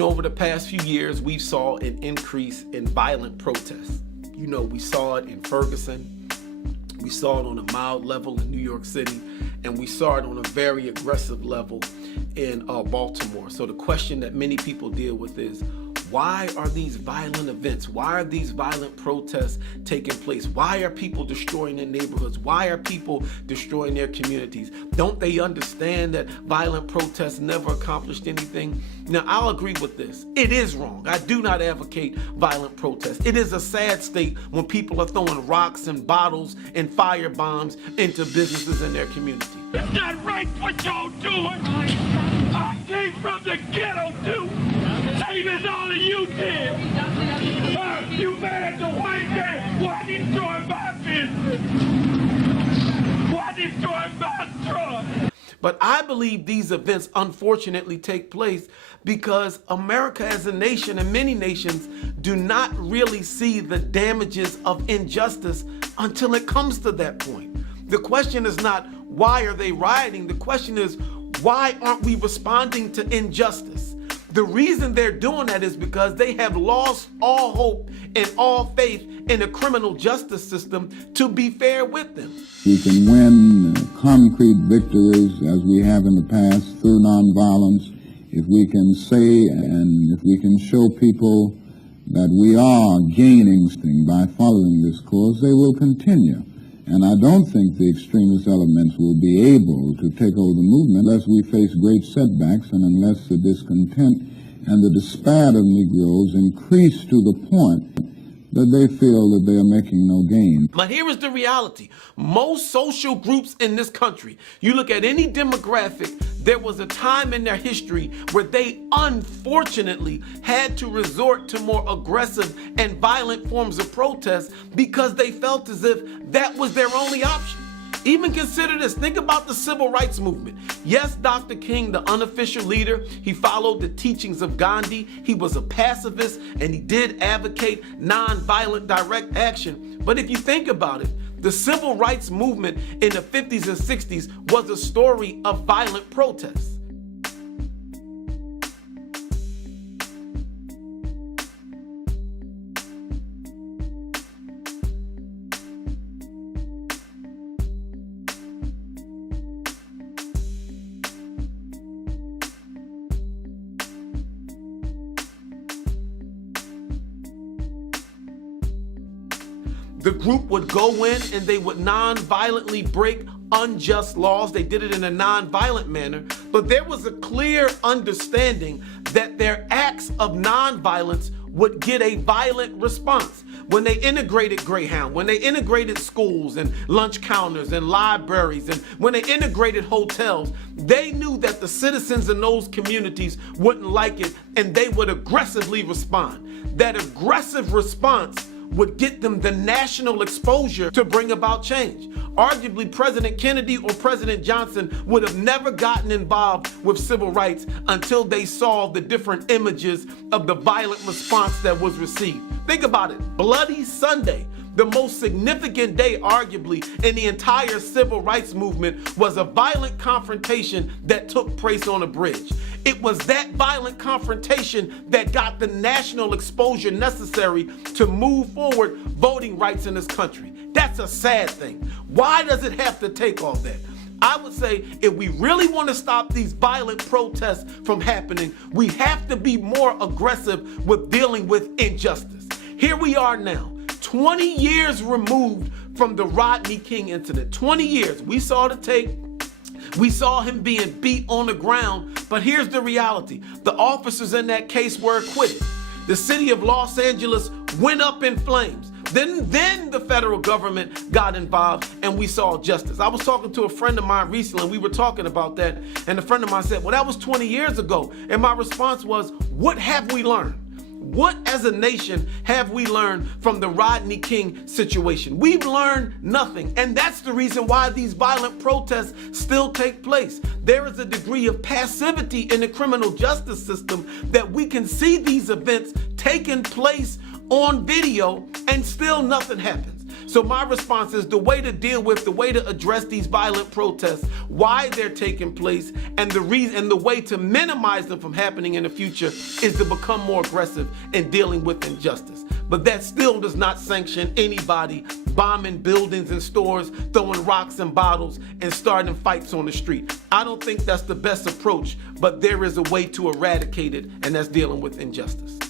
Over the past few years, we saw an increase in violent protests. We saw it in Ferguson, we saw it on a mild level in New York City, and we saw it on a very aggressive level in Baltimore. So the question that many people deal with is, why are these violent events? Why are these violent protests taking place? Why are people destroying their neighborhoods? Why are people destroying their communities? Don't they understand that violent protests never accomplished anything? Now, I'll agree with this. It is wrong. I do not advocate violent protests. It is a sad state when people are throwing rocks and bottles and fire bombs into businesses in their community. It's not right what y'all doing. I came from the ghetto too. Same as all of you did. You mad at the white man? Why destroy my business? Why destroy my truck? But I believe these events unfortunately take place because America as a nation and many nations do not really see the damages of injustice until it comes to that point. The question is not, why are they rioting? The question is, why aren't we responding to injustice? The reason they're doing that is because they have lost all hope and all faith in the criminal justice system to be fair with them. We can win concrete victories as we have in the past through nonviolence if we can say and if we can show people that we are gaining something by following this course, they will continue. And I don't think the extremist elements will be able to take over the movement unless we face great setbacks and unless the discontent and the despair of Negroes increase to the point that they feel that they are making no gain. But here is the reality. Most social groups in this country, you look at any demographic, there was a time in their history where they unfortunately had to resort to more aggressive and violent forms of protest because they felt as if that was their only option. Even consider this. Think about the civil rights movement. Yes, Dr. King, the unofficial leader, he followed the teachings of Gandhi. He was a pacifist and he did advocate nonviolent direct action. But if you think about it, the civil rights movement in the 50s and 60s was a story of violent protests. The group would go in and they would non-violently break unjust laws. They did it in a non-violent manner, but there was a clear understanding that their acts of non-violence would get a violent response. When they integrated Greyhound, when they integrated schools and lunch counters and libraries, and when they integrated hotels, they knew that the citizens in those communities wouldn't like it and they would aggressively respond. That aggressive response would get them the national exposure to bring about change. Arguably, President Kennedy or President Johnson would have never gotten involved with civil rights until they saw the different images of the violent response that was received. Think about it. Bloody Sunday, the most significant day arguably in the entire civil rights movement, was a violent confrontation that took place on a bridge. It was that violent confrontation that got the national exposure necessary to move forward voting rights in this country. That's a sad thing. Why does it have to take all that? I would say if we really want to stop these violent protests from happening, we have to be more aggressive with dealing with injustice. Here we are now, 20 years removed from the Rodney King incident. 20 years. We saw the tape. We saw him being beat on the ground, but here's the reality. The officers in that case were acquitted. The city of Los Angeles went up in flames. Then the federal government got involved and we saw justice. I was talking to a friend of mine recently and we were talking about that, and a friend of mine said, well, that was 20 years ago. And my response was, what have we learned? What as a nation have we learned from the Rodney King situation? We've learned nothing. And that's the reason why these violent protests still take place. There is a degree of passivity in the criminal justice system that we can see these events taking place on video and still nothing happens. So my response is the way to deal with, the way to address these violent protests, why they're taking place, and the reason and the way to minimize them from happening in the future is to become more aggressive in dealing with injustice. But that still does not sanction anybody bombing buildings and stores, throwing rocks and bottles, and starting fights on the street. I don't think that's the best approach, but there is a way to eradicate it, and that's dealing with injustice.